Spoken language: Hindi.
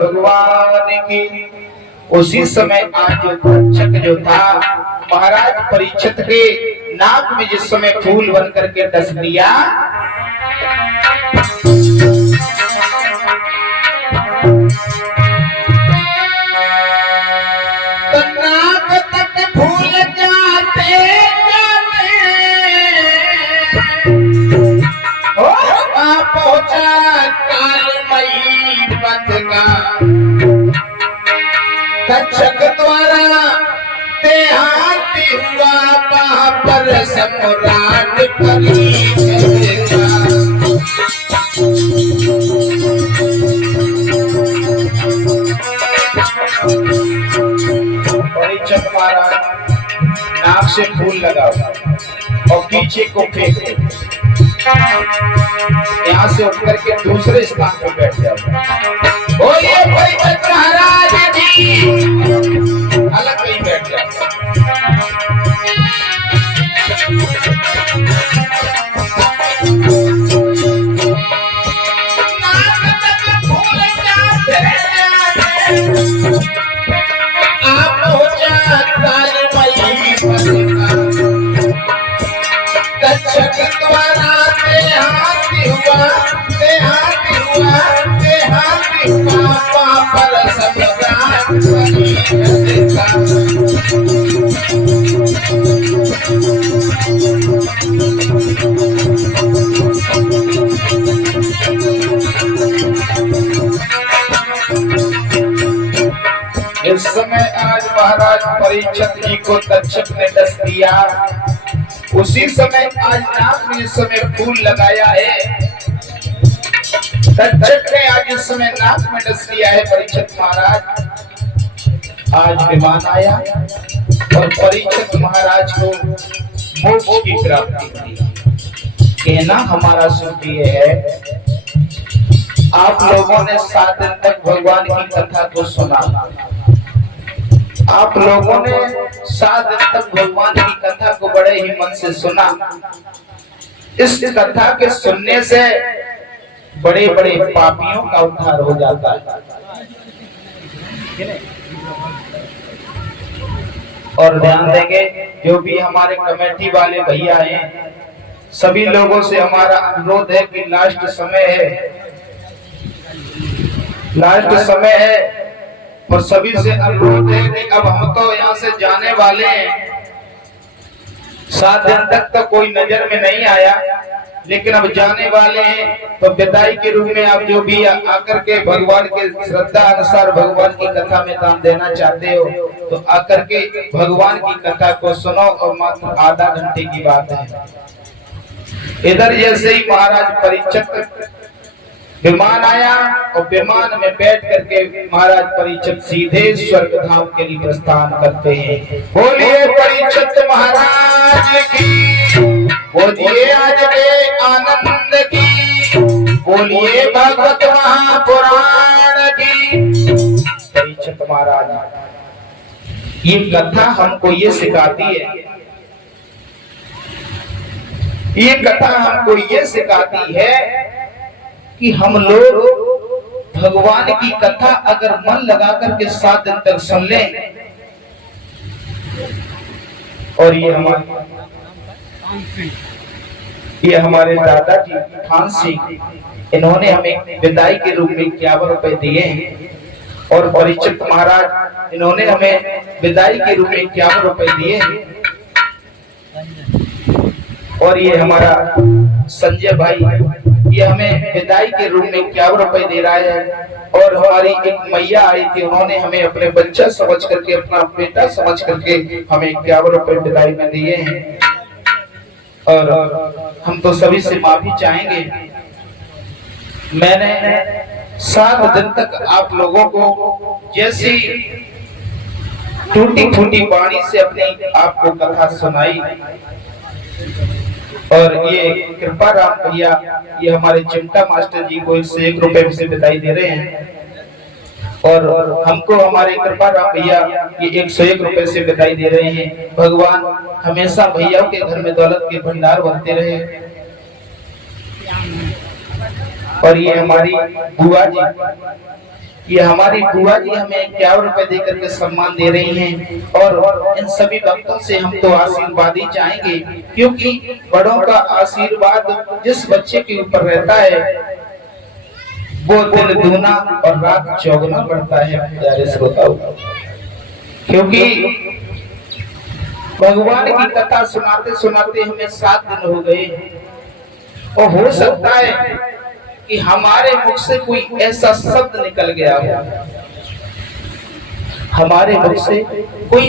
भगवान की। उसी समय आज तक्षक जो था महाराज परीक्षित के नाक में जिस समय फूल बन करके डस दिया, तो नाक तक फूल जाते पहुंचा कालमयी पथ का। तक्षक द्वारा देहाती हुआ वहां पर सम्राट परीक्षित का। परीक्षित महाराज नाक से फूल लगाओ और पीछे को फेंक दो, यहाँ से उठ करके दूसरे स्थान पर बैठ जाओ। बोलिए परीक्षित महाराज जी, अलग कहीं बैठ जाओ। आप हो जा कालमयी पथ का। तक्षक द्वारा देहाती हुआ पर सम्राट परीक्षित का। इस समय आज महाराज परीक्षित जी को तक्षक ने डस दिया। उसी समय आज नाक में इस समय फूल लगाया है। तक्षक ने आज इस समय नाक में डस दिया है परीक्षित महाराज। आज विमान आया और परीक्षित महाराज को मोक्ष की प्राप्ति हुई। कहना हमारा सुख ये है, आप लोगों ने 7 दिन तक भगवान की कथा को सुना। आप लोगों ने 7 दिन तक भगवान की कथा को बड़े ही मन से सुना। इस कथा के सुनने से बड़े बड़े पापियों का उद्धार हो जाता है। और ध्यान देंगे, जो भी हमारे कमेटी वाले भैया हैं, सभी लोगों से हमारा अनुरोध है कि लास्ट समय है और सभी से अनुरोध है कि अब हम तो यहाँ से जाने वाले हैं। 7 दिन तक तो कोई नजर में नहीं आया, लेकिन अब जाने वाले हैं, तो विदाई के रूप में आप जो भी आकर के भगवान के श्रद्धा अनुसार भगवान की कथा में दान देना चाहते हो, तो आकर के भगवान की कथा को सुनो। और मात्र आधा घंटे की बात है। इधर जैसे ही महाराज परीक्षित विमान आया और विमान में बैठ करके महाराज परीक्षित सीधे स्वर्ग धाम के लिए प्रस्थान करते हैं। बोलिए परीक्षित महाराज की, बोलिए आज के आनंद की, बोलिए भगवत महापुराण की। परीक्षित महाराज, ये कथा हमको ये सिखाती है, ये कथा हमको ये सिखाती है कि हम लोग भगवान की कथा अगर मन लगा करके 7 दिन तक सुन लें। और ये हमारे दादाजी खान सिंह, इन्होंने हमें विदाई के रूप में 51 रुपए दिए हैं। और परीक्षित महाराज, इन्होंने हमें विदाई के रूप में 51 रुपए दिए हैं। और ये हमारा संजय भाई, ये हमें विदाई के रूप में 51 रुपए दे रहा है। और हमारी एक मैया आई थी, उन्होंने हमें अपने बच्चा समझ करके, अपना बेटा समझ करके हमें 51 रुपए विदाई में दिए हैं। और हम तो सभी से माफी चाहेंगे। मैंने 7 दिन तक आप लोगों को जैसी टूटी फूटी वाणी से अपनी आपको कथा सुनाई। और ये कृपा राम भैया, ये हमारे चिमटा मास्टर जी को 101 रुपए से विदाई दे रहे हैं। और हमको हमारे कृपा राम भैया ये 101 रुपए से विदाई दे रहे हैं। भगवान हमेशा भैया के घर में दौलत के भंडार भरते रहे। और ये हमारी बुआ जी, ये हमारी बुआ जी हमें 51 रुपए देकर के सम्मान दे रही हैं और इन सभी भक्तों से हम तो आशीर्वाद ही चाहेंगे, क्योंकि बड़ों का आशीर्वाद जिस बच्चे के ऊपर रहता है वो दिन दूना और रात चौगुना बढ़ता है प्यारे श्रोताओं। क्योंकि भगवान की कथा सुनाते सुनाते हमें 7 दिन हो गए और हो सकता है कि हमारे मुख से कोई ऐसा शब्द निकल गया हो, हमारे मुख से कोई